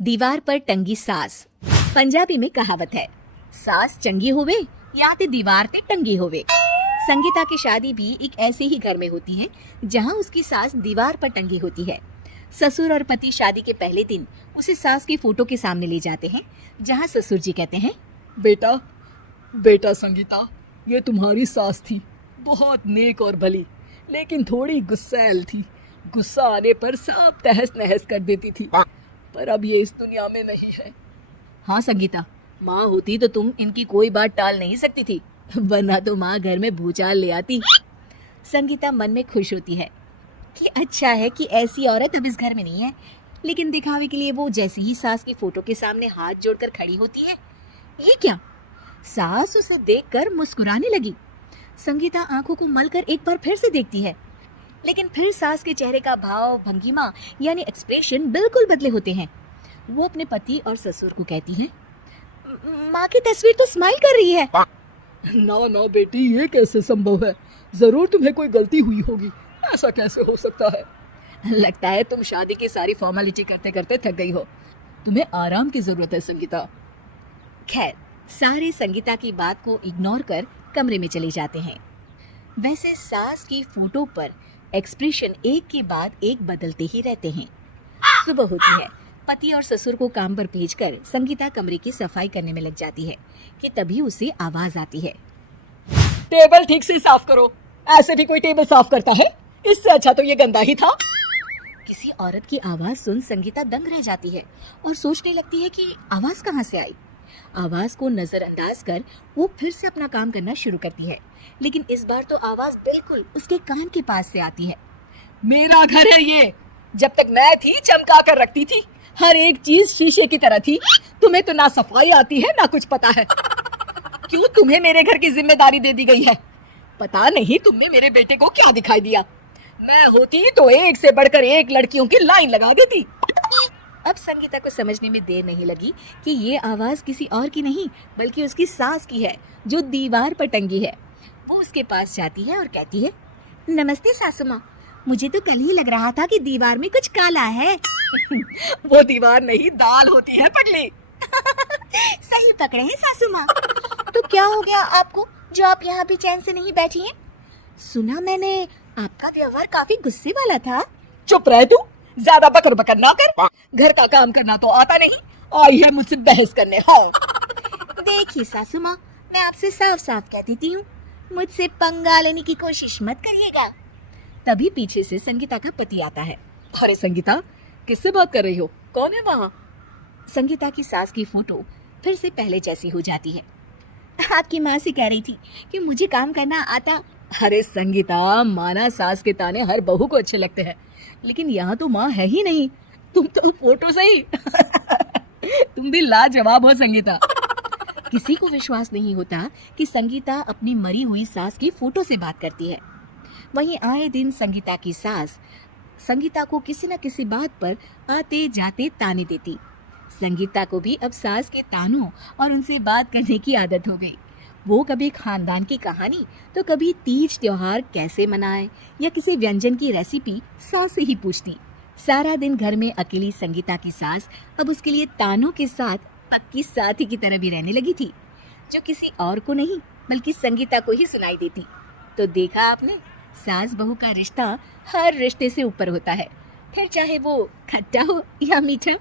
दीवार पर टंगी सास। पंजाबी में कहावत है, सास चंगी होवे या ते दीवार ते टंगी होवे। संगीता की शादी भी एक ऐसे ही घर में होती है जहां उसकी सास दीवार पर टंगी होती है। ससुर और पति शादी के पहले दिन उसे सास की फोटो के सामने ले जाते हैं, जहां ससुर जी कहते हैं, बेटा बेटा संगीता, ये तुम्हारी सास थी, बहुत नेक और भली, लेकिन थोड़ी गुस्सैल थी। गुस्सा आने पर सब तहस नहस कर देती थी, पर अब ये इस दुनिया में नहीं है। हाँ संगीता, माँ होती तो तुम इनकी कोई बात टाल नहीं सकती थी, वरना तो माँ घर में भूचाल ले आती। संगीता मन में खुश होती है कि अच्छा है कि ऐसी औरत अब इस घर में नहीं है, लेकिन दिखावे के लिए वो जैसे ही सास की फोटो के सामने हाथ जोड़कर खड़ी होती है, ये क्या? सास उसे देखकर मुस्कुराने लगी। संगीता आंखों को मलकर एक बार फिर से देखती है, लेकिन फिर सास के चेहरे का भाव, भंगिमा यानी एक्सप्रेशन बिल्कुल बदले होते हैं। वो अपने पति और ससुर को कहती है, माँ की तस्वीर तो स्माइल कर रही है। ना ना बेटी, ये कैसे संभव है? जरूर तुम्हें कोई गलती हुई होगी, ऐसा कैसे हो सकता है? लगता है तुम शादी की सारी फॉर्मेलिटी करते करते थक गई हो, तुम्हें आराम की जरूरत है संगीता। खैर, सारे संगीता की बात को इग्नोर कर कमरे में चले जाते हैं। वैसे सास की फोटो पर एक्सप्रेशन एक के बाद एक बदलते ही रहते हैं। सुबह होती है, पति और ससुर को काम पर भेजकर संगीता कमरे की सफाई करने में लग जाती है कि तभी उसे आवाज आती है, टेबल ठीक से साफ करो। ऐसे भी कोई टेबल साफ करता है? इससे अच्छा तो ये गंदा ही था। किसी औरत की आवाज सुन संगीता दंग रह जाती है और सोचने लगती है कि आवाज कहाँ से आई। आवाज को नजरअंदाज कर वो फिर से अपना काम करना शुरू करती है, लेकिन इस बार तो आवाज बिल्कुल उसके कान के पास से आती है। मेरा घर है ये, जब तक मैं थी चमका कर रखती थी, हर एक चीज शीशे की तरह थी। तुम्हें तो ना सफाई आती है ना कुछ पता है। क्यों तुम्हें मेरे घर की जिम्मेदारी दे दी गई है? पता नहीं तुमने मेरे बेटे को क्या दिखाई दिया। मैं होती तो एक से बढ़कर एक लड़कियों की लाइन लगा देती। अब संगीता को समझने में देर नहीं लगी कि ये आवाज किसी और की नहीं बल्कि उसकी सास की है, जो दीवार पर टंगी है। वो उसके पास जाती है और कहती है, नमस्ते सासू माँ, मुझे तो कल ही लग रहा था कि दीवार में कुछ काला है। वो दीवार नहीं, दाल होती है पगली। सही पकड़े हैं सासू माँ। तो क्या हो गया आपको जो आप यहाँ भी चैन से नहीं बैठी हैं? सुना मैंने आपका व्यवहार काफी गुस्से वाला था। चुप रह तू, ज्यादा बकर बकर ना कर। घर का काम करना तो आता नहीं, आई है मुझसे बहस करने। हाँ देखिए सासू माँ, मैं आपसे साफ साफ कह देती हूँ, मुझसे पंगा लेने की कोशिश मत करिएगा। तभी पीछे से संगीता का पति आता है। अरे संगीता, किससे बात कर रही हो? कौन है वहाँ? संगीता की सास की फोटो फिर से पहले जैसी हो जाती है। आपकी माँ से कह रही थी कि मुझे काम करना आता। अरे संगीता, माना सास के ताने हर बहू को अच्छे लगते हैं, लेकिन यहाँ तो माँ है ही नहीं। तुम तो फोटो से ही तुम भी लाजवाब हो संगीता। किसी को विश्वास नहीं होता कि संगीता अपनी मरी हुई सास की फोटो से बात करती है। वहीं आए दिन संगीता की सास संगीता को किसी न किसी बात पर आते जाते ताने देती। संगीता को भी अब सास के तानों और उनसे बात करने की आदत हो गई। वो कभी खानदान की कहानी तो कभी तीज त्योहार कैसे मनाए या किसी व्यंजन की रेसिपी सास से ही पूछती। सारा दिन घर में अकेली संगीता की सास अब उसके लिए तानों के साथ पक्की साथी की तरह भी रहने लगी थी, जो किसी और को नहीं बल्कि संगीता को ही सुनाई देती। तो देखा आपने, सास बहू का रिश्ता हर रिश्ते से ऊपर होता है, फिर चाहे वो खट्टा हो या मीठा।